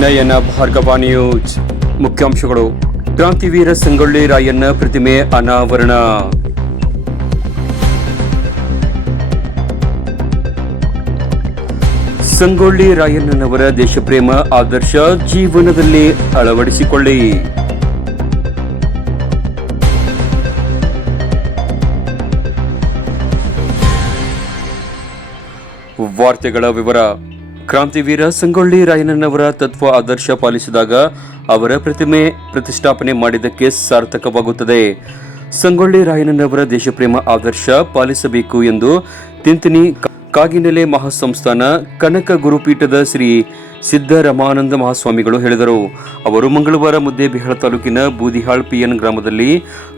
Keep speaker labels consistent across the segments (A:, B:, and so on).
A: ನಯನ Bhargava news ಮುಖ್ಯಾಂಶಗಳು, ಕ್ರಾಂತಿವೀರ ಸಂಗೊಳ್ಳಿ ರಾಯಣ್ಣ ಪ್ರತಿಮೆ ಅನಾವರಣ. ಸಂಗೊಳ್ಳಿ ರಾಯಣ್ಣನವರ ದೇಶಪ್ರೇಮ ಆದರ್ಶ ಜೀವನದಲ್ಲಿ ಅಳವಡಿಸಿಕೊಳ್ಳಿ. ವಾರ್ತೆಗಳ ವಿವರ. ಕ್ರಾಂತಿವೀರ ಸಂಗೊಳ್ಳಿ ರಾಯಣ್ಣನವರ ತತ್ವ ಆದರ್ಶ ಪಾಲಿಸಿದಾಗ ಅವರ ಪ್ರತಿಮೆ ಪ್ರತಿಷ್ಠಾಪನೆ ಮಾಡಿದ್ದಕ್ಕೆ ಸಾರ್ಥಕವಾಗುತ್ತದೆ. ಸಂಗೊಳ್ಳಿ ರಾಯಣ್ಣನವರ ದೇಶಪ್ರೇಮ ಆದರ್ಶ ಪಾಲಿಸಬೇಕು ಎಂದು ತಿಂತಿನಿ ಕಾಗಿನೆಲೆ ಮಹಾಸಂಸ್ಥಾನ ಕನಕ ಗುರುಪೀಠದ ಶ್ರೀ ಸಿದ್ದರಮಾನಂದ ಮಹಾಸ್ವಾಮಿಗಳು ಹೇಳಿದರು. ಅವರು ಮಂಗಳವಾರ ಮುದ್ದೇಬಿಹಾಳ ತಾಲೂಕಿನ ಬೂದಿಹಾಳ್ ಪಿಎನ್ ಗ್ರಾಮದಲ್ಲಿ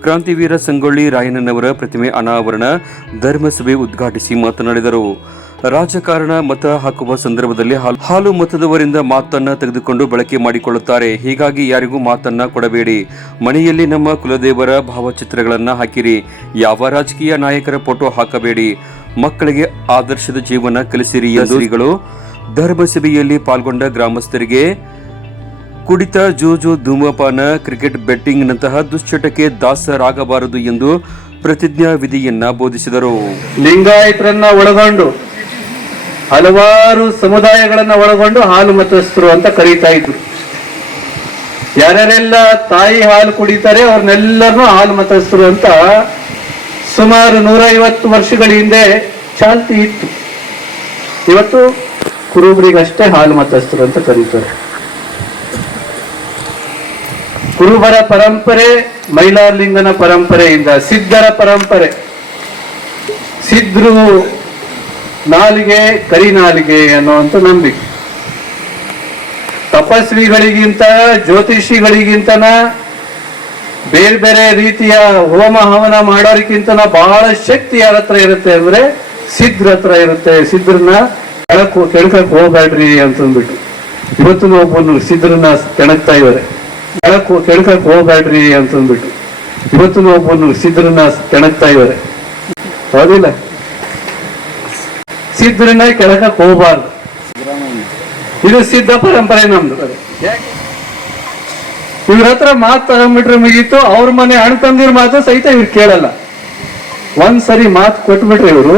A: ಕ್ರಾಂತಿವೀರ ಸಂಗೊಳ್ಳಿ ರಾಯಣ್ಣನವರ ಪ್ರತಿಮೆ ಅನಾವರಣ ಧರ್ಮಸಭೆ ಉದ್ಘಾಟಿಸಿ ಮಾತನಾಡಿದರು. ರಾಜಕಾರಣ ಮತ ಹಾಕುವ ಸಂದರ್ಭದಲ್ಲಿ ಹಾಲ್- ಮತದವರಿಂದ ಮಾತನ್ನ ತೆಗೆದುಕೊಂಡು ಬಳಕೆ ಮಾಡಿಕೊಳ್ಳುತ್ತಾರೆ. ಹೀಗಾಗಿ ಯಾರಿಗೂ ಮಾತನ್ನ ಕೊಡಬೇಡಿ. ಮನೆಯಲ್ಲಿ ನಮ್ಮ ಕುಲದೇವರ ಭಾವಚಿತ್ರಗಳನ್ನ ಹಾಕಿರಿ. ಯಾವ ರಾಜಕೀಯ ನಾಯಕರ ಫೋಟೋ ಹಾಕಬೇಡಿ. ಮಕ್ಕಳಿಗೆ ಆದರ್ಶದ ಜೀವನ ಕಲಿಸಿರಿ ಎಂದು ಶ್ರೀಗಳು ಧರ್ಮಸಭೆಯಲ್ಲಿ ಪಾಲ್ಗೊಂಡ ಗ್ರಾಮಸ್ಥರಿಗೆ ಕುಡಿತ ಜೂಜು ಧೂಮಪಾನ ಕ್ರಿಕೆಟ್ ಬೆಟ್ಟಿಂಗ್ ನಂತಹ ದುಶ್ಚಟಕ್ಕೆ ದಾಸರಾಗಬಾರದು ಎಂದು ಪ್ರತಿಜ್ಞಾ ವಿಧಿಯನ್ನ ಬೋಧಿಸಿದರು.
B: ಲಿಂಗಾಯತರನ್ನ ಒಳಗೊಂಡು ಹಲವಾರು ಸಮುದಾಯಗಳನ್ನು ಒಳಗೊಂಡು ಹಾಲು ಮತಸ್ಥರು ಅಂತ ಕರೀತಾ ಇದ್ರು. ಯಾರ್ಯಾರೆಲ್ಲ ತಾಯಿ ಹಾಲು ಕುಡಿತಾರೆ ಅವ್ರನ್ನೆಲ್ಲರನ್ನೂ ಹಾಲು ಮತಸ್ಥರು ಅಂತ ಸುಮಾರು ನೂರೈವತ್ತು ವರ್ಷಗಳ ಹಿಂದೆ ಚಾಲ್ತಿ ಇತ್ತು. ಇವತ್ತು ಕುರುಬರಿಗಷ್ಟೇ ಹಾಲು ಮತಸ್ಥರು ಅಂತ ಕರೀತಾರೆ. ಕುರುಬರ ಪರಂಪರೆ ಮೈಲಾರ್ಲಿಂಗನ ಪರಂಪರೆಯಿಂದ ಸಿದ್ಧರ ಪರಂಪರೆ. ಸಿದ್ಧರು ನಾಲಿಗೆ, ಕರಿ ನಾಲಿಗೆ ಅನ್ನುವಂಥ ನಂಬಿಕೆ. ತಪಸ್ವಿಗಳಿಗಿಂತ, ಜ್ಯೋತಿಷಿಗಳಿಗಿಂತನ, ಬೇರೆ ಬೇರೆ ರೀತಿಯ ಹೋಮ ಹವನ ಮಾಡೋರಿಗಿಂತ ಬಹಳ ಶಕ್ತಿ ಯಾರ ಹತ್ರ ಇರುತ್ತೆ ಅಂದ್ರೆ ಸಿದ್ರ ಹತ್ರ ಇರುತ್ತೆ. ಸಿದ್ಧರನ್ನ ಕೆಳಕ್ ಕೆಣಕಕ್ ಹೋಗ್ಬೇಡ್ರಿ ಅಂತಂದ್ಬಿಟ್ಟು. ಇವತ್ತು ಒಬ್ಬನು ಸಿದ್ಧರನ್ನ ಕೆಣಕ್ತಾ ಇದ್ದಾರೆ. ಕೆಳಕ್ ಕೆಣಕಕ್ ಹೋಗ್ಬೇಡ್ರಿ ಅಂತಂದ್ಬಿಟ್ಟು. ಇವತ್ತು ಒಬ್ಬನು ಸಿದ್ಧರನ್ನ ಕೆಣಕ್ತಾ ಇದ್ದಾರೆ. ಹೌದಿಲ್ಲ? ಸಿದ್ಧರನ್ನ ಕೆಳಗ ಹೋಗಬಾರ್ದು. ಇದು ಸಿದ್ಧ ಪರಂಪರೆ ನಮ್ದು. ಇವ್ರ ಹತ್ರ ಮಾತು ತಗೊಂಡ್ಬಿಟ್ರೆ ಮುಗೀತು, ಅವ್ರ ಮನೆ ಅಣ್ಣ ತಂದಿರ್ ಮಾತು ಸಹಿತ ಇವ್ರು ಕೇಳಲ್ಲ. ಒಂದ್ ಸರಿ ಮಾತು ಕೊಟ್ಬಿಟ್ರೆ ಇವರು,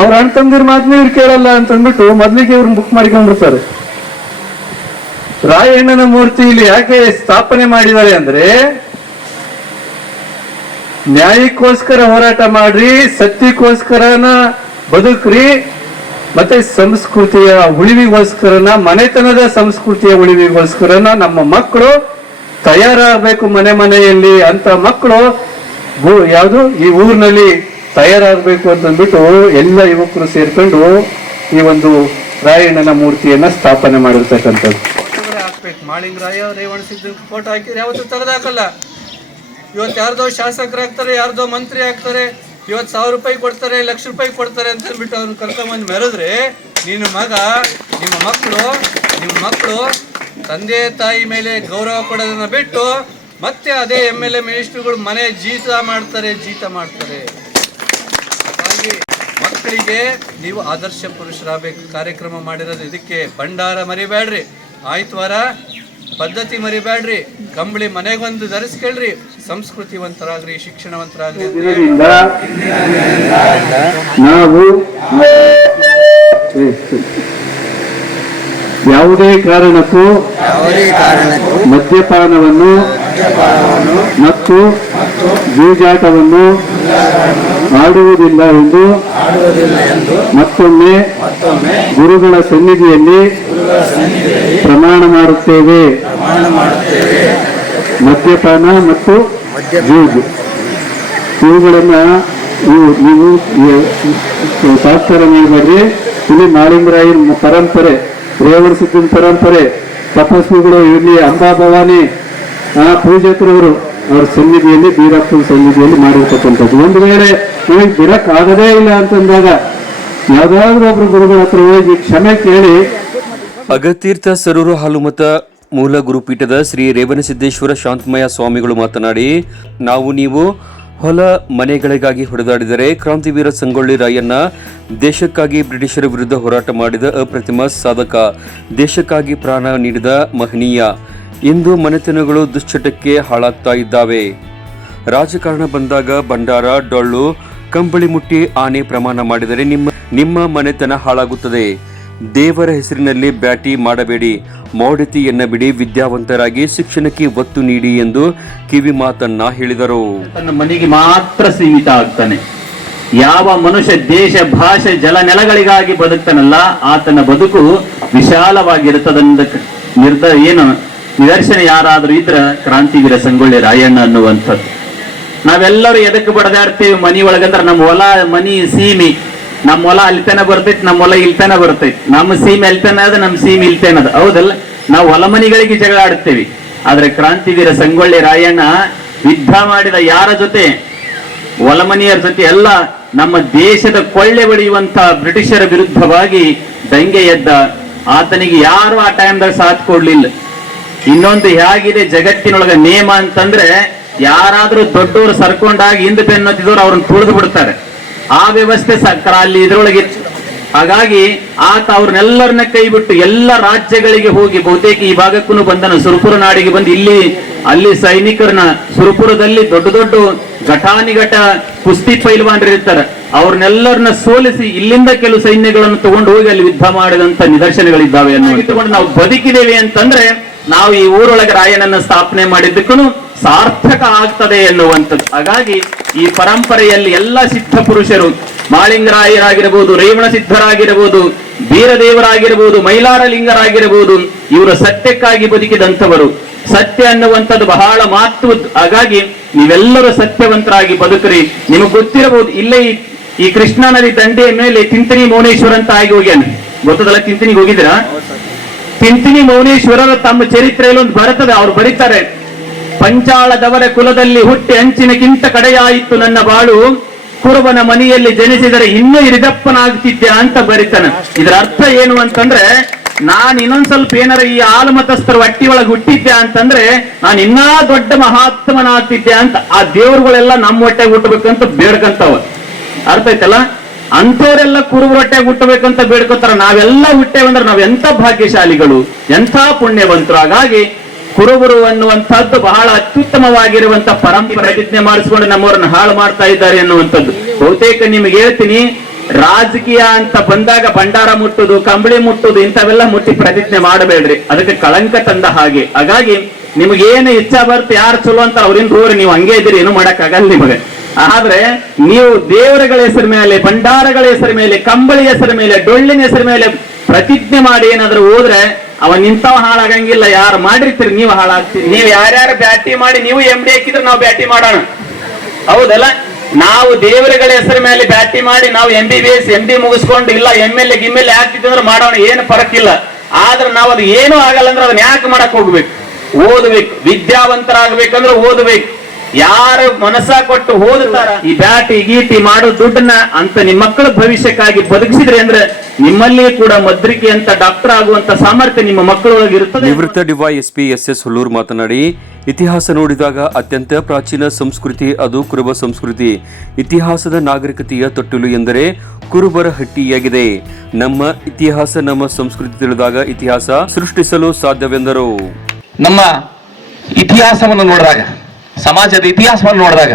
B: ಅವ್ರ ಅಣ್ಣ ತಂದಿರ ಮಾತನ್ನ ಇವ್ರು ಕೇಳಲ್ಲ ಅಂತಂದ್ಬಿಟ್ಟು ಮೊದ್ಲಿಗೆ ಇವ್ರನ್ನ ಬುಕ್ ಮಾಡ್ಕೊಂಡ್ಬಿಡ್ತಾರೆ. ರಾಯಣ್ಣನ ಮೂರ್ತಿ ಇಲ್ಲಿ ಯಾಕೆ ಸ್ಥಾಪನೆ ಮಾಡಿದ್ದಾರೆ ಅಂದ್ರೆ, ನ್ಯಾಯಕ್ಕೋಸ್ಕರ ಹೋರಾಟ ಮಾಡ್ರಿ ಸತ್ಯಕ್ಕೋಸ್ಕರನ ಬದುಕ್ರಿ ಮತ್ತೆ ಸಂಸ್ಕೃತಿಯ ಉಳಿವಿಗೋಸ್ಕರನ, ಮನೆತನದ ಸಂಸ್ಕೃತಿಯ ಉಳಿವಿಗೋಸ್ಕರನ ನಮ್ಮ ಮಕ್ಕಳು ತಯಾರಾಗಬೇಕು ಮನೆ ಮನೆಯಲ್ಲಿ ಅಂತ ಮಕ್ಕಳು ಯಾವುದು? ಈ ಊರಿನಲ್ಲಿ ತಯಾರಾಗಬೇಕು ಅಂತಂದ್ಬಿಟ್ಟು ಎಲ್ಲ ಯುವಕರು ಸೇರ್ಕೊಂಡು ಈ ಒಂದು ರಾಯಣ್ಣನ ಮೂರ್ತಿಯನ್ನ ಸ್ಥಾಪನೆ ಮಾಡಿರ್ತಕ್ಕಂಥದ್ದು. ಮಾಳಿಂಗರಾಯ ಫೋಟೋ ಹಾಕಿದ್ರೆ ಯಾವತ್ತೂ ತೆಗೆದಾಕಲ್ಲ ಇವತ್ತು ಯಾರ್ದೋ ಶಾಸಕರಾಗ್ತಾರೆ, ಯಾರ್ದೋ ಮಂತ್ರಿ ಆಗ್ತಾರೆ. ಇವತ್ತು ಸಾವಿರ ರೂಪಾಯಿ ಕೊಡ್ತಾರೆ, ಲಕ್ಷ ರೂಪಾಯಿ ಕೊಡ್ತಾರೆ ಅಂತ ಹೇಳ್ಬಿಟ್ಟು ಅವ್ರನ್ನ ಕರ್ಕೊಂಬಂದು ಮೆರೆದ್ರೆ ನಿನ್ನ ಮಗ, ನಿಮ್ಮ ಮಕ್ಕಳು ನಿಮ್ಮ ಮಕ್ಕಳು ತಂದೆ ತಾಯಿ ಮೇಲೆ ಗೌರವ ಕೊಡೋದನ್ನು ಬಿಟ್ಟು ಮತ್ತೆ ಅದೇ ಎಂ ಎಲ್ ಎ ಮಿನಿಸ್ಟ್ರುಗಳು ಮನೆ ಜೀತ ಮಾಡ್ತಾರೆ ಜೀತ ಮಾಡ್ತಾರೆ. ಮಕ್ಕಳಿಗೆ ನೀವು ಆದರ್ಶ ಪುರುಷರಾಗಬೇಕು, ಕಾರ್ಯಕ್ರಮ ಮಾಡಿರೋದು ಇದಕ್ಕೆ ಭಂಡಾರ ಮರಿಬೇಡ್ರಿ. ಆಯ್ತವಾರ ಪದ್ಧತಿ ಮರಿಬೇಡ್ರಿ. ಕಂಬಳಿ ಮನೆಗೊಂದು ಧರಿಸ್ಕೇಳ್ರಿ ಸಂಸ್ಕೃತಿವಂತರಾಗ್ರಿ ಶಿಕ್ಷಣವಂತರಾಗ್ರಿ ನಾವು ಯಾವುದೇ ಕಾರಣಕ್ಕೂ ಮದ್ಯಪಾನವನ್ನು ಮತ್ತು ಜೂಜಾಟವನ್ನು ಮಾಡುವುದಿಲ್ಲ ಎಂದು ಮತ್ತೊಮ್ಮೆ ಗುರುಗಳ ಸನ್ನಿಧಿಯಲ್ಲಿ ಪ್ರಮಾಣ ಮಾಡುತ್ತೇವೆ. ಮದ್ಯಪಾನ ಮತ್ತು ಜೂಜು ಇವುಗಳನ್ನ ಇವು ನೀವು ಈ ಶಾಸ್ತ್ರ ಮಾಡಬೇಡ್ರಿ ಇಲ್ಲಿ ಮಾಳಿಂಗರಾಯನ ಪರಂಪರೆ ರೇವಣ ಸಿದ್ಧನ ಪರಂಪರೆ ತಪಸ್ವಿಗಳು ಇಲ್ಲಿ ಅಂಬಾ ಭವಾನಿ ಆ ಪೂಜಕರವರು ಅವ್ರ ಸನ್ನಿಧಿಯಲ್ಲಿ ಬೀರಪ್ಪನ ಸನ್ನಿಧಿಯಲ್ಲಿ ಮಾಡಿರ್ತಕ್ಕಂಥದ್ದು. ಒಂದು ವೇಳೆ ನಿಮಗೆ ಬಿಡಕ್ ಆಗದೇ ಇಲ್ಲ ಅಂತಂದಾಗ ಯಾವ್ದಾದ್ರು ಒಬ್ರು ಗುರುಗಳ ಹತ್ರ ಹೋಗಿ ಕ್ಷಮೆ ಕೇಳಿ
A: ಅಗತೀರ್ಥ ಸರೂರು ಹಾಲುಮತ ಮೂಲ ಗುರುಪೀಠದ ಶ್ರೀ ರೇವಣಸಿದ್ದೇಶ್ವರ ಶಾಂತಮಯ ಸ್ವಾಮಿಗಳು ಮಾತನಾಡಿ, ನಾವು ನೀವು ಹೊಲ ಮನೆಗಳಿಗಾಗಿ ಹೊಡೆದಾಡಿದರೆ ಕ್ರಾಂತಿವೀರ ಸಂಗೊಳ್ಳಿ ರಾಯಣ್ಣ ದೇಶಕ್ಕಾಗಿ ಬ್ರಿಟಿಷರ ವಿರುದ್ಧ ಹೋರಾಟ ಮಾಡಿದ ಅಪ್ರತಿಮ ಸಾಧಕ, ದೇಶಕ್ಕಾಗಿ ಪ್ರಾಣ ನೀಡಿದ ಮಹನೀಯ. ಇಂದು ಮನೆತನಗಳು ದುಶ್ಚಟಕ್ಕೆ ಹಾಳಾಗ್ತಾ ಇದ್ದಾವೆ. ರಾಜಕಾರಣ ಬಂದಾಗ ಭಂಡಾರ, ಡೊಳ್ಳು, ಕಂಬಳಿ ಮುಟ್ಟಿ ಆನೆ ಪ್ರಮಾಣ ಮಾಡಿದರೆ ನಿಮ್ಮ ನಿಮ್ಮ ಮನೆತನ ಹಾಳಾಗುತ್ತದೆ. ದೇವರ ಹೆಸರಿನಲ್ಲಿ ಬ್ಯಾಟಿ ಮಾಡಬೇಡಿ. ಮೌಢ್ಯತೆ ಬಿಡಿ ವಿದ್ಯಾವಂತರಾಗಿ ಶಿಕ್ಷಣಕ್ಕೆ ಒತ್ತು ನೀಡಿ ಎಂದು ಕಿವಿ ಮಾತನ್ನ ಹೇಳಿದರು.
C: ತನ್ನ ಮನೆಗೆ ಮಾತ್ರ ಸೀಮಿತ ಆಗ್ತಾನೆ. ಯಾವ ಮನುಷ್ಯ ದೇಶ, ಭಾಷೆ, ಜಲ ನೆಲಗಳಿಗಾಗಿ ಬದುಕ್ತಾನಲ್ಲ, ಆತನ ಬದುಕು ವಿಶಾಲವಾಗಿರುತ್ತದನ್ನ ನಿರ್ದ, ಏನು ನಿದರ್ಶನ ಯಾರಾದರೂ ಇದ್ರ ಕ್ರಾಂತಿವೀರ ಸಂಗೊಳ್ಳಿ ರಾಯಣ್ಣ ಅನ್ನುವಂಥದ್ದು. ನಾವೆಲ್ಲರೂ ಎದಕ್ಕೆ ಬಡದಾಡ್ತೀವಿ ಮನಿ ಒಳಗಂದ್ರೆ ನಮ್ಮ ಹೊಲ, ಮನಿ, ಸೀಮಿ. ನಮ್ಮ ಹೊಲ ಅಲ್ತನ ಬರ್ತೈತಿ ನಮ್ಮ ಹೊಲ ಇಲ್ತನ ಬರ್ತೈತಿ. ನಮ್ಮ ಸೀಮೆ ಅಲ್ತನ ಅದ ನಮ್ಮ ಸೀಮ್ ಇಲ್ತನ ಅದ ಹೌದಲ್ಲ? ನಾವು ಹೊಲ ಜಗಳ ಆಡ್ತೇವೆ. ಆದ್ರೆ ಕ್ರಾಂತಿವೀರ ಸಂಗೊಳ್ಳಿ ರಾಯಣ್ಣ ಯುದ್ಧ ಮಾಡಿದ ಯಾರ ಜೊತೆ? ಒಲಮನಿಯರ ಜೊತೆ ಎಲ್ಲ ನಮ್ಮ ದೇಶದ ಕೊಳ್ಳೆ ಬಡಿಯುವಂತಹ ಬ್ರಿಟಿಷರ ವಿರುದ್ಧವಾಗಿ ದಂಗೆ ಎದ್ದ. ಆತನಿಗೆ ಯಾರು ಆ ಟೈಮ್ದಾಗ ಸಾಥ್ ಕೊಡ್ಲಿಲ್ಲ. ಇನ್ನೊಂದು ಹೇಗಿದೆ ಜಗತ್ತಿನೊಳಗ ನೇಮ ಅಂತಂದ್ರೆ, ಯಾರಾದ್ರೂ ದೊಡ್ಡವರು ಸರ್ಕೊಂಡಾಗಿ ಹಿಂದೆ ಬೆನ್ನತ್ತಿದವರು ಅವ್ರನ್ನ ತುಳಿದು ಬಿಡ್ತಾರೆ. ಆ ವ್ಯವಸ್ಥೆ ಸರ್ಕಾರ ಅಲ್ಲಿ ಇದ್ರೊಳಗೆ ಹಾಗಾಗಿ ಆತ ಅವ್ರನ್ನೆಲ್ಲರನ್ನ ಕೈ ಬಿಟ್ಟು ಎಲ್ಲ ರಾಜ್ಯಗಳಿಗೆ ಹೋಗಿ ಬಹುತೇಕ ಈ ಭಾಗಕ್ಕೂ ಬಂದನು ಸುರಪುರ ನಾಡಿಗೆ ಬಂದು ಇಲ್ಲಿ, ಅಲ್ಲಿ ಸೈನಿಕರನ್ನ ಸುರಪುರದಲ್ಲಿ ದೊಡ್ಡ ದೊಡ್ಡ ಘಟಾನಿಘಟ ಕುಸ್ತಿ ಇರ್ತಾರೆ. ಅವ್ರನ್ನೆಲ್ಲರನ್ನ ಸೋಲಿಸಿ ಇಲ್ಲಿಂದ ಕೆಲವು ಸೈನ್ಯಗಳನ್ನು ತಗೊಂಡು ಹೋಗಿ ಅಲ್ಲಿ ಯುದ್ಧ ಮಾಡಿದಂತ ನಿದರ್ಶನಗಳಿದ್ದಾವೆ ಅನ್ನೋ ನಾವು ಬದುಕಿದ್ದೇವೆ ಅಂತಂದ್ರೆ ನಾವು ಈ ಊರೊಳಗೆ ರಾಯನನ್ನ ಸ್ಥಾಪನೆ ಮಾಡಿದ್ದಕ್ಕೂ ಸಾರ್ಥಕ ಆಗ್ತದೆ ಎನ್ನುವಂಥದ್ದು. ಹಾಗಾಗಿ ಈ ಪರಂಪರೆಯಲ್ಲಿ ಎಲ್ಲ ಸಿದ್ಧ ಪುರುಷರು ಮಾಳಿಂಗರಾಯರಾಗಿರಬಹುದು ರೇವಣ ಸಿದ್ಧರಾಗಿರಬಹುದು ಬೀರದೇವರಾಗಿರಬಹುದು ಮೈಲಾರ ಲಿಂಗರಾಗಿರಬಹುದು ಇವರು ಸತ್ಯಕ್ಕಾಗಿ ಬದುಕಿದಂಥವರು. ಸತ್ಯ ಅನ್ನುವಂಥದ್ದು ಬಹಳ ಮಹತ್ವ. ಹಾಗಾಗಿ ನೀವೆಲ್ಲರೂ ಸತ್ಯವಂತರಾಗಿ ಬದುಕ್ರಿ. ನಿಮಗೆ ಗೊತ್ತಿರಬಹುದು, ಇಲ್ಲೇ ಈ- ಈ ಕೃಷ್ಣಾ ನದಿ ದಂಡೆಯ ಮೇಲೆ ತಿಂತನಿ ಮೌನೇಶ್ವರ ಅಂತ ಆಗಿ ಹೋಗ್ಯಾನ. ಗೊತ್ತದಲ್ಲ, ತಿಂತಿನಿಗೆ ಹೋಗಿದ್ದೀರಾ? ತಿಂತಿನಿ ಮೌನೇಶ್ವರರ ತಮ್ಮ ಚರಿತ್ರೆಯಲ್ಲಿ ಒಂದು ಬರುತ್ತದೆ, ಅವ್ರು ಬರೀತಾರೆ. ಪಂಚಾಳದವರ ಕುಲದಲ್ಲಿ ಹುಟ್ಟಿ ಅಂಚಿನಕ್ಕಿಂತ ಕಡೆಯಾಯಿತು ನನ್ನ ಬಾಳು. ಕುರುಬನ ಮನೆಯಲ್ಲಿ ಜನಿಸಿದರೆ ಇನ್ನೂ ಹಿರಿದಪ್ಪನಾಗ್ತಿದ್ದ ಅಂತ ಬರೀತಾನೆ. ಇದರ ಅರ್ಥ ಏನು ಅಂತಂದ್ರೆ, ನಾನ್ ಇನ್ನೊಂದ್ ಸ್ವಲ್ಪ ಏನಾರ ಈ ಆಲಮತಸ್ಥರ ಹೊಟ್ಟಿ ಒಳಗೆ ಹುಟ್ಟಿದ್ದೆ ಅಂತಂದ್ರೆ, ನಾನು ಇನ್ನಾ ದೊಡ್ಡ ಮಹಾತ್ಮನಾಗ್ತಿದ್ದೆ ಅಂತ ಆ ದೇವರುಗಳೆಲ್ಲ ನಮ್ಮ ಹೊಟ್ಟೆಗೆ ಹುಟ್ಟಬೇಕಂತ ಬೇಡ್ಕಂತವ ಅರ್ಥ ಆಯ್ತಲ್ಲ? ಅಂತವರೆಲ್ಲ ಕುರುಬು ಹೊಟ್ಟೆಗೆ ಹುಟ್ಟಬೇಕಂತ ಬೇಡ್ಕೋತಾರ, ನಾವೆಲ್ಲ ಹುಟ್ಟೇವಂದ್ರೆ ನಾವ್ ಎಂತ ಭಾಗ್ಯಶಾಲಿಗಳು, ಎಂಥ ಪುಣ್ಯವಂತರು. ಹಾಗಾಗಿ ಕುರುಬರು ಅನ್ನುವಂಥದ್ದು ಬಹಳ ಅತ್ಯುತ್ತಮವಾಗಿರುವಂತ ಪರಂಪರೆ ಪ್ರತಿಜ್ಞೆ ಮಾಡಿಸ್ಕೊಂಡು ನಮ್ಮವರನ್ನ ಹಾಳು ಮಾಡ್ತಾ ಇದ್ದಾರೆ ಅನ್ನುವಂಥದ್ದು. ಬಹುತೇಕ ನಿಮ್ಗೆ ಹೇಳ್ತೀನಿ, ರಾಜಕೀಯ ಅಂತ ಬಂದಾಗ ಭಂಡಾರ ಮುಟ್ಟುದು, ಕಂಬಳಿ ಮುಟ್ಟುದು, ಇಂಥವೆಲ್ಲ ಮುಟ್ಟಿ ಪ್ರತಿಜ್ಞೆ ಮಾಡಬೇಡ್ರಿ. ಅದಕ್ಕೆ ಕಳಂಕ ತಂದ ಹಾಗೆ. ಹಾಗಾಗಿ ನಿಮ್ಗೆ ಏನು ಇಚ್ಛಾ ಬರುತ್ತೆ, ಯಾರು ಚಲೋ ಅಂತ ಅವ್ರಿಂದ ರೂರಿ ನೀವು ಹಂಗೆ ಇದ್ದೀರಿ, ಏನು ಮಾಡಕ್ಕಾಗಲ್ಲ ನಿಮಗೆ. ಆದ್ರೆ ನೀವು ದೇವರಗಳ ಹೆಸರ ಮೇಲೆ, ಭಂಡಾರಗಳ ಹೆಸರ ಮೇಲೆ, ಕಂಬಳಿ ಹೆಸರ ಮೇಲೆ, ಡೊಳ್ಳಿನ ಹೆಸರ ಮೇಲೆ ಪ್ರತಿಜ್ಞೆ ಮಾಡಿ ಏನಾದ್ರೂ ಹೋದ್ರೆ ಅವ ನಿಂತವ ಹಾಳಾಗಂಗಿಲ್ಲ. ಯಾರು ಮಾಡಿರ್ತೀರಿ ನೀವು ಹಾಳಾಗ್ತೀರಿ. ನೀವು ಯಾರ್ಯಾರು ಬ್ಯಾಟಿ ಮಾಡಿ, ನೀವು ಎಂ ಡಿ ಹಾಕಿದ್ರೆ ನಾವು ಬ್ಯಾಟಿ ಮಾಡೋಣ. ಹೌದಲ್ಲ? ನಾವು ದೇವರುಗಳ ಹೆಸರ ಮೇಲೆ ಬ್ಯಾಟಿ ಮಾಡಿ, ನಾವು M B B S M D ಮುಗಿಸ್ಕೊಂಡು ಇಲ್ಲ ಎಂ ಎಲ್ ಎ ಗಿಮ್ ಎಲ್ ಎ ಮಾಡೋಣ, ಏನು ಇಲ್ಲ ಆದ್ರೆ ನಾವು ಅದು ಏನೂ ಆಗಲ್ಲ ಅಂದ್ರೆ ಅದನ್ನ ಯಾಕೆ ಮಾಡಕ್ ಹೋಗ್ಬೇಕು? ಓದ್ಬೇಕು. ವಿದ್ಯಾವಂತರಾಗ್ಬೇಕಂದ್ರೆ ಓದ್ಬೇಕು. ಯಾರು ಮನಸ್ಸ ಕೊಟ್ಟು ಓದುತ್ತಾರ ಈ ಬ್ಯಾಟಿ ಗೀಟಿ ಮಾಡೋ ದುಡ್ಡನ್ನ ಅಂತ ನಿಮ್ಮ ಮಕ್ಕಳ ಭವಿಷ್ಯಕ್ಕಾಗಿ ಬದುಕಿಸಿದ್ರೆ ಅಂದ್ರೆ ನಿಮ್ಮಲ್ಲಿ ಕೂಡ ಮದ್ರಿಕೆ ಅಂತ ಡಾಕ್ಟರ್ ಆಗುವಂತ ಸಾಮರ್ಥ್ಯ ನಿಮ್ಮ ಮಕ್ಕಳೊಳಗೆ ಇರುತ್ತದೆ.
A: ನಿವೃತ್ತ ಡಿವೈ ಎಸ್ ಎಸ್ ಹುಲ್ಲೂರು ಮಾತನಾಡಿ ಇತಿಹಾಸ ನೋಡಿದಾಗ ಅತ್ಯಂತ ಪ್ರಾಚೀನ ಸಂಸ್ಕೃತಿ ಅದು ಕುರುಬ ಸಂಸ್ಕೃತಿ. ಇತಿಹಾಸದ ನಾಗರಿಕತೆಯ ತೊಟ್ಟಿಲು ಎಂದರೆ ಕುರುಬರ ಹಟ್ಟಿಯಾಗಿದೆ. ನಮ್ಮ ಇತಿಹಾಸ ನಮ್ಮ ಸಂಸ್ಕೃತಿ ತಿಳಿದಾಗ ಇತಿಹಾಸ ಸೃಷ್ಟಿಸಲು ಸಾಧ್ಯವೆಂದರು.
D: ನಮ್ಮ ಇತಿಹಾಸವನ್ನು ನೋಡಿದಾಗ ಸಮಾಜದ ಇತಿಹಾಸವನ್ನು ನೋಡಿದಾಗ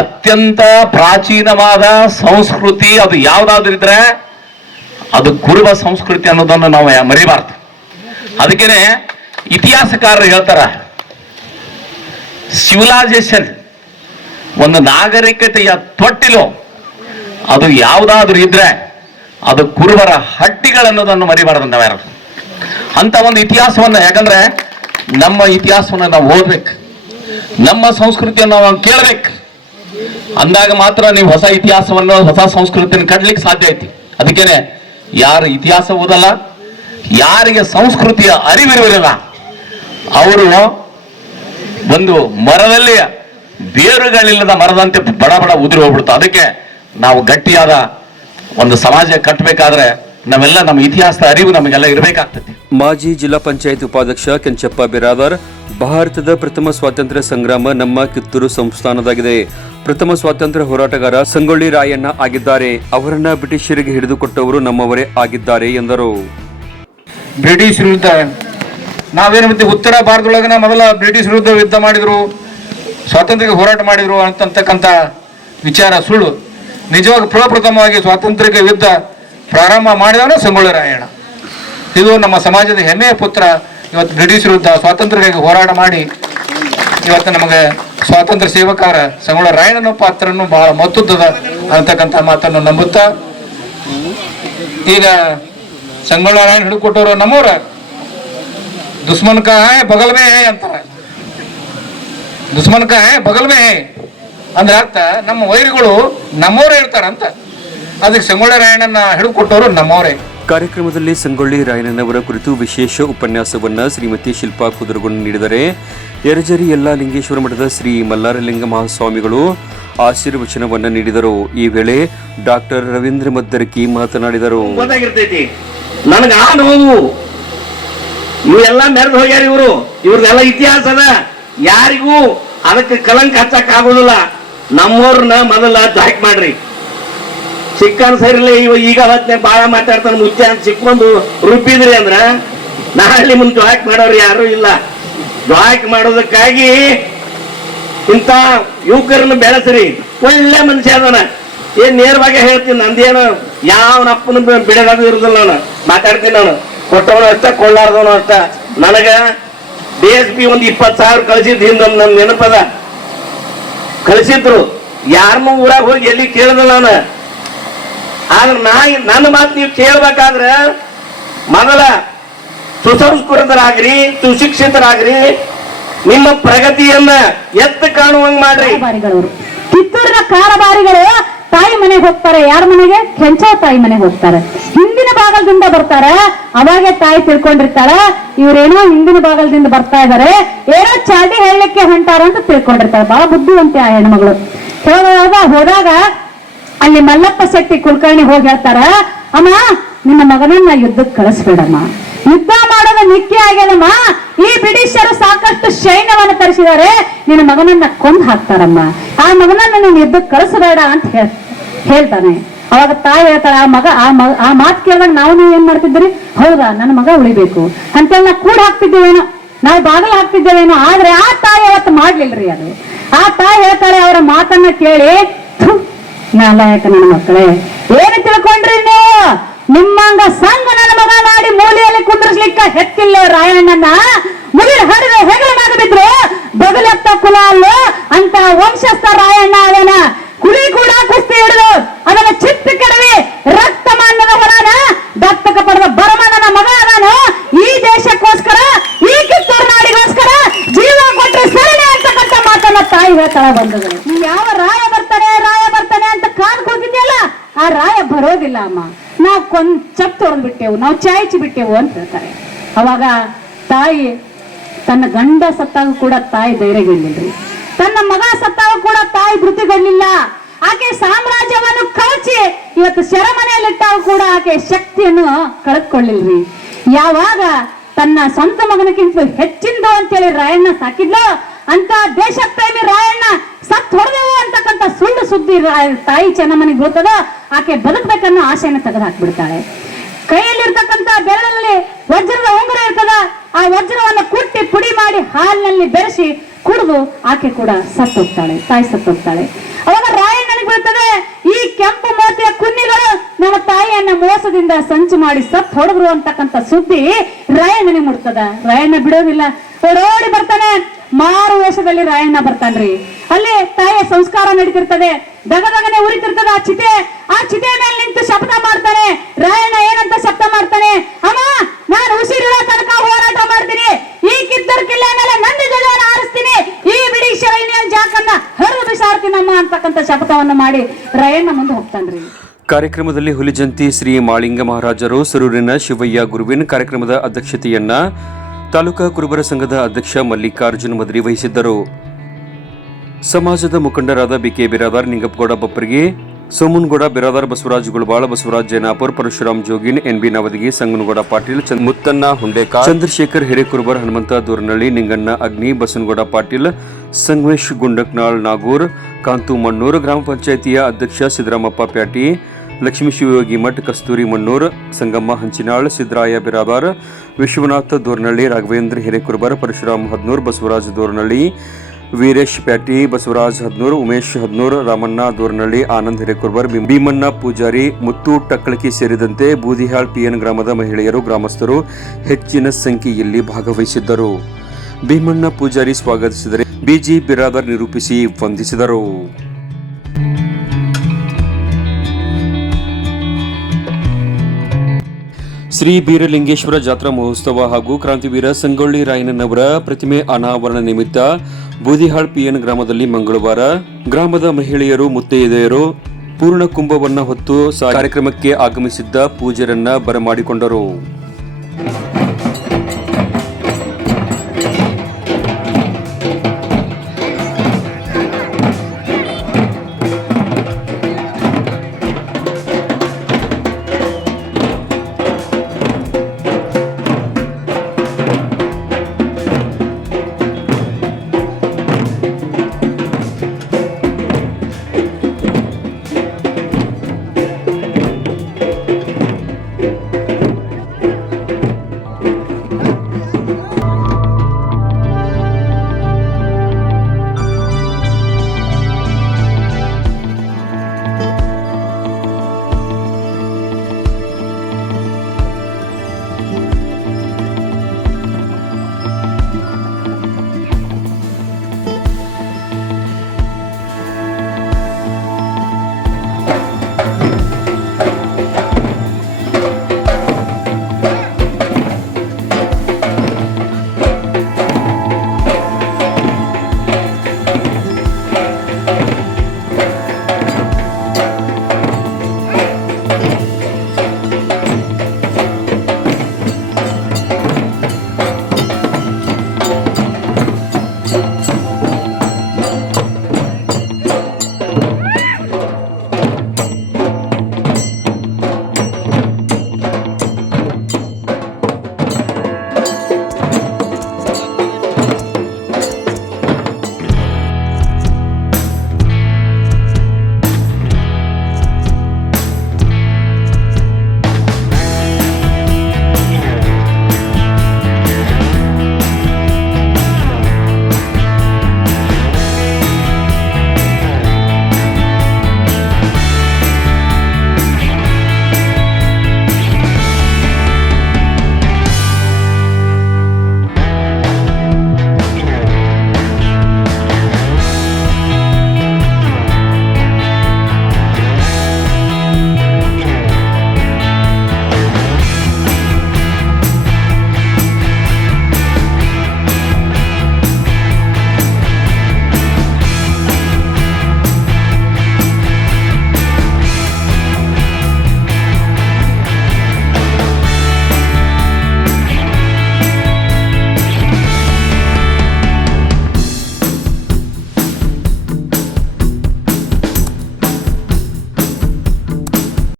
D: ಅತ್ಯಂತ ಪ್ರಾಚೀನವಾದ ಸಂಸ್ಕೃತಿ ಅದು ಯಾವ್ದಾದ್ರು ಇದ್ರೆ ಅದು ಕುರುಬ ಸಂಸ್ಕೃತಿ ಅನ್ನೋದನ್ನು ನಾವು ಮರಿಬಾರ್ದು. ಅದಕ್ಕೇನೆ ಇತಿಹಾಸಕಾರರು ಹೇಳ್ತಾರ ಸಿವಿಲೈಸೇಷನ್ ಒಂದು ನಾಗರಿಕತೆಯ ತೊಟ್ಟಿಲು. ಅದು ಯಾವುದಾದ್ರೂ ಇದ್ರೆ ಅದು ಕುರುಬರ ಹಟ್ಟಿಗಳನ್ನೋದನ್ನು ಮರಿಬಾರ್ದು ನಾವ್ಯಾರು ಅಂತ ಒಂದು ಇತಿಹಾಸವನ್ನ, ಯಾಕಂದ್ರೆ ನಮ್ಮ ಇತಿಹಾಸವನ್ನ ನಾವು ಓದ್ಬೇಕು. ನಮ್ಮ ಸಂಸ್ಕೃತಿಯನ್ನು ನಾವು ಕೇಳ್ಬೇಕು. ಅಂದಾಗ ಮಾತ್ರ ನೀವು ಹೊಸ ಇತಿಹಾಸವನ್ನು, ಹೊಸ ಸಂಸ್ಕೃತಿಯನ್ನು ಕಟ್ಟಲಿಕ್ಕೆ ಸಾಧ್ಯ ಐತಿ. ಅದಕ್ಕೇನೆ, ಯಾರು ಇತಿಹಾಸ ಓದಲ್ಲ, ಯಾರಿಗೆ ಸಂಸ್ಕೃತಿಯ ಅರಿವಿರುವುದಿಲ್ಲ, ಅವರು ಒಂದು ಮರದಲ್ಲಿ ಬೇರುಗಳಿಲ್ಲದ ಮರದಂತೆ ಬಡ ಬಡ ಉದುರಿ ಹೋಗ್ಬಿಡ್ತು. ಅದಕ್ಕೆ ನಾವು ಗಟ್ಟಿಯಾದ ಒಂದು ಸಮಾಜ ಕಟ್ಟಬೇಕಾದ್ರೆ ನಾವೆಲ್ಲ ನಮ್ಮ ಇತಿಹಾಸದ ಅರಿವು ನಮಗೆಲ್ಲ ಇರಬೇಕಾಗ್ತದೆ.
A: ಮಾಜಿ ಜಿಲ್ಲಾ ಪಂಚಾಯತ್ ಉಪಾಧ್ಯಕ್ಷ ಕೆಂಚಪ್ಪ ಬಿರಾದರ್ ಭಾರತದ ಪ್ರಥಮ ಸ್ವಾತಂತ್ರ್ಯ ಸಂಗ್ರಾಮ ನಮ್ಮ ಕಿತ್ತೂರು ಸಂಸ್ಥಾನದಾಗಿದೆ. ಪ್ರಥಮ ಸ್ವಾತಂತ್ರ್ಯ ಹೋರಾಟಗಾರ ಸಂಗೊಳ್ಳಿ ರಾಯಣ್ಣ ಆಗಿದ್ದಾರೆ. ಅವರನ್ನ ಬ್ರಿಟಿಷರಿಗೆ ಹಿಡಿದುಕೊಟ್ಟವರು ನಮ್ಮವರೇ ಆಗಿದ್ದಾರೆ ಎಂದರು.
E: ಬ್ರಿಟಿಷ್ ವಿರುದ್ಧ ನಾವೇನು ಮತ್ತೆ ಉತ್ತರ ಭಾರತದೊಳಗನ ಮೊದಲ ಬ್ರಿಟಿಷ್ ವಿರುದ್ಧ ಯುದ್ಧ ಮಾಡಿದ್ರು ಸ್ವಾತಂತ್ರ್ಯಕ್ಕೆ ಹೋರಾಟ ಮಾಡಿದ್ರು ಅಂತಕ್ಕಂಥ ವಿಚಾರ ಸುಳ್ಳು. ನಿಜವಾಗಿ ಪ್ರಪ್ರಥಮವಾಗಿ ಸ್ವಾತಂತ್ರ್ಯಕ್ಕೆ ಯುದ್ಧ ಪ್ರಾರಂಭ ಮಾಡಿದವನು ಸಂಗೊಳ್ಳಿ ರಾಯಣ್ಣ ಇದು ನಮ್ಮ ಸಮಾಜದ ಹೆಮ್ಮೆಯ ಪುತ್ರ. ಇವತ್ತು ಬ್ರಿಟಿಷ್ ವಿರುದ್ಧ ಸ್ವಾತಂತ್ರ್ಯಕ್ಕಾಗಿ ಹೋರಾಟ ಮಾಡಿ ಇವತ್ತು ನಮಗೆ ಸ್ವಾತಂತ್ರ್ಯ ಸೇವಕಾರ ಸಂಗೊಳ್ಳಿ ರಾಯಣ್ಣನ ಪಾತ್ರನು ಬಹಳ ಮಹತ್ವದ ಅಂತಕ್ಕಂಥ ಮಾತನ್ನು ನಂಬುತ್ತಾ. ಈಗ ಸಂಗೊಳ್ಳ ರಾಯಣ್ಣ ಹಿಡ್ಕೊಟ್ಟವರು ನಮ್ಮವ್ರ ದುಶ್ಮನ್ ಕಾ ಹೇ, ಬಗಲ್ ಹೈ ಅಂತಾರ. ದುಶ್ಮನ್ ಕಾ ಹೇ ಹೈ. ಅಂದ್ರೆ ಅರ್ಥ, ನಮ್ಮ ವೈರಿಗಳು ನಮ್ಮವ್ರೇ ಇರ್ತಾರ ಅಂತ ಅದಕ್ಕೆ ಸಂಗೊಳ್ಳಿ ರಾಯಣ್ಣನ ಹಿಡ್ಕೊಟ್ಟವರು ನಮ್ಮವರೇ.
A: ಕಾರ್ಯಕ್ರಮದಲ್ಲಿ ಸಂಗೊಳ್ಳಿ ರಾಯಣ್ಣನವರ ಕುರಿತು ವಿಶೇಷ ಉಪನ್ಯಾಸವನ್ನ ಶ್ರೀಮತಿ ಶಿಲ್ಪಾ ಕುದುರಗೊಂಡು ನೀಡಿದರೆ ಯರಜರಿ ಯಲ್ಲಾ ಲಿಂಗೇಶ್ವರ ಮಠದ ಶ್ರೀ ಮಲ್ಲಾರಲಿಂಗ ಮಹಾಸ್ವಾಮಿಗಳು ಆಶೀರ್ವಚನವನ್ನ ನೀಡಿದರು. ಈ ವೇಳೆ ಡಾಕ್ಟರ್ ರವೀಂದ್ರ ಮದ್ದರಕಿ ಮಾತನಾಡಿದರು.
F: ಗೊತ್ತಾಗಿರ್ತೈತಿ. ನನಗ ಆ ನೋವು. ಇವೆಲ್ಲ ಮೆರೆದು ಹೋಗ್ಯಾರ ಇವರು. ಇವ್ರದೆಲ್ಲ ಇತಿಹಾಸ ಅದ. ಯಾರಿಗೂ ಅದಕ್ಕೆ ಕಲಂಕ ಹಚ್ಚಕ್ ಆಗೋದಿಲ್ಲ ನಮ್ಮವ್ರನ್ನ ಮೊದಲ ಜಾಕ್ ಮಾಡ್ರಿ. ಸಿಕ್ಕನ್ ಸರಿಲೇ ಇವ ಈಗ ಅವತ್ತೆ ಬಾಳ ಮಾತಾಡ್ತಾನೆ ಮುಚ್ಚೆ ಅಂತ ಸಿಕ್ಕೊಂಡು ರುಬ್ಬಿದ್ರಿ ಅಂದ್ರ ನಾಳೆ ಮುಂದೆ ಜಾಕ್ ಮಾಡೋರು ಯಾರು ಇಲ್ಲ. ಜಾಕ್ ಮಾಡೋದಕ್ಕಾಗಿ ಇಂಥ ಯುವಕರನ್ನ ಬೆಳೆಸ್ರಿ. ಒಳ್ಳೆ ಮನುಷ್ಯ ಅದನ. ಏನ್ ನೇರವಾಗಿ ಹೇಳ್ತೀನಿ, ನಂದೇನು ಯಾವನಪ್ಪನ ಬಿಡೋದು ಇರುದಿಲ್ಲ ನಾನು. ಮಾತಾಡ್ತೀನಿ ನಾನು. ಕೊಟ್ಟವನು ಅಷ್ಟ, ಕೊಳ್ಳಾರ್ದವನು ಅಷ್ಟ. ನನಗ ಡಿ ಎಸ್ ಪಿ ಒಂದು ಇಪ್ಪತ್ತು ಸಾವಿರ ಕಳಿಸಿದ್ ಹಿಂದ ನನ್ ನೆನಪದ. ಕಳಿಸಿದ್ರು. ಯಾರನ್ನೂ ಊರಾಗ ಹೋಗಿ ಎಲ್ಲಿ ಕೇಳದಲ್ಲ ನಾನು. ಆದ್ರೆ ನಾ ನನ್ನ ಮಾತು ನೀವು ಕೇಳ್ಬೇಕಾದ್ರೆ ಮೊದಲ ಸುಸಂಸ್ಕೃತರಾಗ್ರಿ, ಸುಶಿಕ್ಷಿತರಾಗ್ರಿ, ನಿಮ್ಮ ಪ್ರಗತಿಯನ್ನ ಎತ್ತ ಕಾಣುವಂಗ್ ಮಾಡ್ರಿ.
G: ಕಿತ್ತೂರಿನ ಕಾರಬಾರಿಗಳು ತಾಯಿ ಮನೆಗೆ ಹೋಗ್ತಾರೆ, ಯಾರ ಮನೆಗೆ? ಕೆಂಚ ತಾಯಿ ಮನೆಗೆ ಹೋಗ್ತಾರೆ. ಹಿಂದಿನ ಭಾಗದಿಂದ ಬರ್ತಾರೆ, ಅವಾಗೆ ತಾಯಿ ತಿಳ್ಕೊಂಡಿರ್ತಾಳೆ, ಇವ್ರೇನೋ ಹಿಂದಿನ ಭಾಗದಿಂದ ಬರ್ತಾ ಇದಾರೆ, ಏನೋ ಚಾಟಿ ಹೇಳಲಿಕ್ಕೆ ಹೊಂಟಾರ ಅಂತ ತಿಳ್ಕೊಂಡಿರ್ತಾರೆ ಬಹಳ ಬುದ್ಧಿವಂತೆ ಆ ಹೆಣ್ಮಗಳು. ಹೋದಾಗ ಅಲ್ಲಿ ಮಲ್ಲಪ್ಪ ಶೆಟ್ಟಿ ಕುಲಕರ್ಣಿ ಹೋಗಿ ಹೇಳ್ತಾರ ಅಮ್ಮ ನಿಮ್ಮ ಮಗನನ್ನ ಯುದ್ಧಕ್ಕೆ ಕಳಿಸ್ಬೇಡಮ್ಮ. ಯುದ್ಧ ಮಾಡೋದು ನಿತ್ಯ ಆಗ್ಯದಮ್ಮ. ಈ ಬ್ರಿಟಿಷರು ಸಾಕಷ್ಟು ಸೈನ್ಯವನ್ನು ತರಿಸಿದ್ದಾರೆ. ನಿನ್ನ ಮಗನನ್ನ ಕೊಂದು ಹಾಕ್ತಾರಮ್ಮ. ಆ ಮಗನನ್ನ ನೀನು ಯುದ್ಧಕ್ಕೆ ಕಳಿಸಬೇಡ ಅಂತ ಹೇಳ್ ಹೇಳ್ತಾನೆ. ಅವಾಗ ತಾಯಿ ಹೇಳ್ತಾಳೆ ಆ ಮಗ ಆ ಮಗ ಆ ಮಾತು ಕೇಳಿದಾಗ ನಾವು ನೀವು ಏನ್ ಮಾಡ್ತಿದ್ರಿ ಹೌದಾ ನನ್ನ ಮಗ ಉಳಿಬೇಕು. ಅಂತೇಳಿ ನಾ ಕೂಡ ಹಾಕ್ತಿದ್ದೇವೇನೋ. ನಾವು ಬಾಗಿಲು ಹಾಕ್ತಿದ್ದೇವೇನೋ. ಆದ್ರೆ ಆ ತಾಯಿ ಅವತ್ತು ಮಾಡ್ಲಿಲ್ರಿ ಅದು. ಆ ತಾಯಿ ಹೇಳ್ತಾಳೆ ಅವರ ಮಾತನ್ನ ಕೇಳಿ "ಥು, ನಾಲಾಯಕ ನನ್ನ ಮಕ್ಕಳೇ, ಏನು ತಿಳ್ಕೊಂಡ್ರಿ ನೀವು? ನಿಮ್ಮಂಗ ಸಂಘ ನನ್ನ ಮಗ ಮಾಡಿ ಮೂಲೆಯಲ್ಲಿ ಕುಂದ್ರಿಸ್ಲಿಕ್ಕ ಹೆತ್ತಿಲ್ಲ ರಾಯಣ್ಣನ ಮುಗಿಲ್ ಹರಿದ ಹೆಗಲನಾಗ ಬಿದ್ರು, ಬಗಲೆತ್ತ ಕುಲ ಅಂತ ವಂಶಸ್ಥ ರಾಯಣ್ಣ ಅವನ. ಕುರಿ ಕೂಡ ಕುಸ್ತಿ ಹಿಡಿದು ಅದನ್ನ ಚಿತ್ತ ಕೆಡವಿ ರಕ್ತ ಮಾನ್ಯದ ಹೊರನ ದತ್ತಕ ಪಡೆದ ಬರಮನನ ಮಗ ನಾನು ಈ ದೇಶಕ್ಕೋಸ್ಕರ, ಈ ಕಿತ್ತೂರು ನಾಡಿಗೋಸ್ಕರ ಜೀವ ಕೊಟ್ಟರೆ ಸರಣಿ ಅಂತಕ್ಕಂಥ ಮಾತನ್ನ ತಾಯಿ ಹೇಳ್ತಾಳ ಬಂದಗಳು ನೀ ಯಾವ ರಾಯ ಬರ್ತಾನೆ ರಾಯ ಬರ್ತಾನೆ ಅಂತ ಕಾದ್ ಕೂತಿದ್ಯಲ್ಲ ಆ ರಾಯ ಬರೋದಿಲ್ಲ ಅಮ್ಮ. ನಾವು ಕೊಂದ್ ಚಪ್ ತೊಳೆದು ಬಿಟ್ಟೆವು ನಾವು ಚಾಯ್ಚಿ ಬಿಟ್ಟೆವು ಅಂತ ಹೇಳ್ತಾರೆ. ಅವಾಗ ತಾಯಿ, ತನ್ನ ಗಂಡ ಸತ್ತಾಗ ಕೂಡ ತಾಯಿ ಧೈರ್ಯಗೆಳ್ಳಿಲ್ರಿ ತನ್ನ ಮಗ ಸತ್ತಾಗ ಕೂಡ ತಾಯಿ ಧೃತಿಗೊಳ್ಳಿಲ್ಲ ಆಕೆ ಸಾಮ್ರಾಜ್ಯವನ್ನು ಕಳಚಿ ಇವತ್ತು ಶರಮನೆಯಲ್ಲಿಟ್ಟಾಗ ಕೂಡ ಆಕೆ ಶಕ್ತಿಯನ್ನು ಕಳೆದುಕೊಳ್ಳಿಲ್ರಿ. ಯಾವಾಗ ತನ್ನ ಸ್ವಂತ ಮಗನಕ್ಕಿಂತ ಹೆಚ್ಚಿಂದು ಅಂತೇಳಿ ರಾಯಣ್ಣ ಸಾಕಿದ್ಲು ಅಂತ ದೇಶ ಪ್ರೇಮಿ ರಾಯಣ್ಣ ಸತ್ ಹೊಡೆದೆವು ಅಂತಕ್ಕಂಥ ಸುಳ್ಳು ಸುದ್ದಿ ತಾಯಿ ಚೆನ್ನಮ್ಮನಿಗೆ ಬೀಳ್ತದ ಆಕೆ ಬದುಕಬೇಕನ್ನೋ ಆಸೆಯನ್ನು ತೆಗೆದು ಹಾಕ್ಬಿಡ್ತಾಳೆ ಕೈಯಲ್ಲಿರ್ತಕ್ಕಂಥ ಬೆರಳಲ್ಲಿ ವಜ್ರದ ಉಂಗುರ ಇರ್ತದ, ಆ ವಜ್ರವನ್ನು ಕುಟ್ಟಿ ಪುಡಿ ಮಾಡಿ ಹಾಲಿನಲ್ಲಿ ಬೆರೆಸಿ ಕುಡಿದು ಆಕೆ ಕೂಡ ಸತ್ತೋಗ್ತಾಳೆ, ತಾಯಿ ಸತ್ತೋಗ್ತಾಳೆ. ಅವಾಗ ರಾಯಣ್ಣನಿಗೆ ಬೀಳ್ತದೆ, ಈ ಕೆಂಪು ಮೋತಿಯ ಕುನ್ನಿಗಳು ನಮ್ಮ ತಾಯಿಯನ್ನ ಮೋಸದಿಂದ ಸಂಚು ಮಾಡಿ ಸತ್ತು ಹೊಡೆದ್ರು ಅಂತಕ್ಕಂಥ ಸುದ್ದಿ ರಾಯ ನನಗೆ ಮುಡ್ತದ ರಾಯಣ್ಣ ಬಿಡೋದಿಲ್ಲ. ಓಡೋಡಿ ಬರ್ತಾನೆ. ಮಾರು ವೇಷದಲ್ಲಿ ರಾಯಣ್ಣ ಬರ್ತಾನ್ರಿ. ಅಲ್ಲಿ ತಾಯಿಯ ಸಂಸ್ಕಾರ ನಡೀತಿರ್ತದೆ. ದಗದಗನೆ ಉರಿತಿರ್ತದ ಆ ಚಿತೆ. ಆ ಚಿತೆ ಮೇಲೆ ನಿಂತು ಶಬ್ದ ಮಾಡ್ತಾನೆ. ರಾಯಣ್ಣ ಏನಂತ ಶಬ್ದ ಮಾಡ್ತಾನೆ? ಅಮ್ಮ, ನಾನು ಉಸಿರಿರೋ ತನಕ ಹೋರಾಟ ಮಾಡ್ತೀನಿ. ಈ ಕಿದ್ದರ್ ಕಿಲ್ಲೆ ಮೇಲೆ ನನ್ನ ಧ್ವಜವನ್ನು ಆರಿಸ್ತೀನಿ. ಈ ಬಿಡೀ ಇಂಡಿಯನ್ ಜಾಕನ್ನ ಹರಿದು ಬಿಸಾಡ್ತೀನಮ್ಮ ಅಂತಕ್ಕಂಥ ಶಪಥವನ್ನು ಮಾಡಿ ರಾಯಣ್ಣ ಮುಂದೆ ಹೋಗ್ತಾನ್ರಿ.
A: ಕಾರ್ಯಕ್ರಮದಲ್ಲಿ ಹುಲಿಜಂತಿ ಶ್ರೀ ಮಾಳಿಂಗ ಮಹಾರಾಜರು, ಸರೂರಿನ ಶಿವಯ್ಯ ಗುರುವಿನ ಕಾರ್ಯಕ್ರಮದ ಅಧ್ಯಕ್ಷತೆಯನ್ನ ತಾಲೂಕಾ ಕುರುಬರ ಸಂಘದ ಅಧ್ಯಕ್ಷ ಮಲ್ಲಿಕಾರ್ಜುನ ಮದ್ರಿ ವಹಿಸಿದ್ದರು. ಸಮಾಜದ ಮುಖಂಡರಾದ BK Biradar Ningappagouda Bapparige Somangouda Biradar Basavaraj Gulabal Basavaraj Jainapur Parashuram Jogin N B Navadagi Sanganagouda Patil Muttanna Hundekar Chandrashekhar Hirekurbar Hanumanta Dooranalli Ninganna Agni Basanagouda Patil Sangamesh ಗುಂಡಕ್ನಾಳ್ Nagur Kantu Mannur ಗ್ರಾಮ ಪಂಚಾಯಿತಿಯ ಅಧ್ಯಕ್ಷ ಸಿದ್ದರಾಮಪ್ಪ ಪ್ಯಾಟಿ ಲಕ್ಷ್ಮೀ ಶಿವಯೋಗಿ ಮಠ್ ಕಸ್ತೂರಿ ಮಣ್ಣೂರ್ ಸಂಗಮ್ಮ ಹಂಚಿನಾಳ್ ಸಿದ್ದರಾಯ ಬಿರಾದಾರ್ ವಿಶ್ವನಾಥ್ ದೂರನಳ್ಳಿ ರಾಘವೇಂದ್ರ ಹಿರೇಕುರ್ಬರ್ ಪರಶುರಾಮ್ ಹದ್ನೂರ್ ಬಸವರಾಜ್ ದೂರನಳ್ಳಿ ವೀರೇಶ್ ಪ್ಯಾಟಿ, ಬಸವರಾಜ್ ಹದ್ನೂರ್, ಉಮೇಶ್ ಹದ್ನೂರ್, ರಾಮಣ್ಣ ದೂರನಳ್ಳಿ, ಆನಂದ್ ಹಿರೇಕುರ್ಬರ್, ಭೀಮ್- ಭೀಮಣ್ಣ ಪೂಜಾರಿ, ಮುತ್ತು ಟಕ್ಕಳಕಿ ಸೇರಿದಂತೆ ಬೂದಿಹಾಳ್ ಪಿಎನ್ ಗ್ರಾಮದ ಮಹಿಳೆಯರು, ಗ್ರಾಮಸ್ಥರು ಹೆಚ್ಚಿನ ಸಂಖ್ಯೆಯಲ್ಲಿ ಭಾಗವಹಿಸಿದ್ದರು. ಭೀಮಣ್ಣ ಪೂಜಾರಿ ಸ್ವಾಗತಿಸಿದರೆ ಬಿಜಿ ಬಿರಾದರ್ ನಿರೂಪಿಸಿ ವಂದಿಸಿದರು. ಶ್ರೀ ಬೀರಲಿಂಗೇಶ್ವರ ಜಾತ್ರಾ ಮಹೋತ್ಸವ ಹಾಗೂ ಕ್ರಾಂತಿವೀರ ಸಂಗೊಳ್ಳಿ ರಾಯಣ್ಣನವರ ಪ್ರತಿಮೆ ಅನಾವರಣ ನಿಮಿತ್ತ ಬೂದಿಹಾಳ್ ಪಿಎನ್ ಗ್ರಾಮದಲ್ಲಿ ಮಂಗಳವಾರ ಗ್ರಾಮದ ಮಹಿಳೆಯರು, ಮುತ್ತೈದೆಯರು ಪೂರ್ಣ ಕುಂಭವನ್ನು ಹೊತ್ತು ಕಾರ್ಯಕ್ರಮಕ್ಕೆ ಆಗಮಿಸಿದ್ದ ಪೂಜರನ್ನ ಬರಮಾಡಿಕೊಂಡರು.